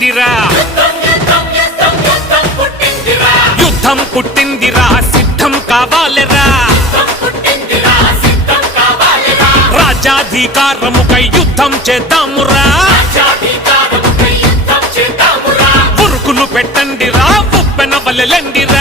పుట్టిందిరా యుద్ధం పుట్టిందిరా సిద్ధం కావాలిరా రాజ్యాధికారముకై యుద్ధం చేద్దామురా ఉరుకులు పెట్టండిరా ఉప్పెన వలెలెండిరా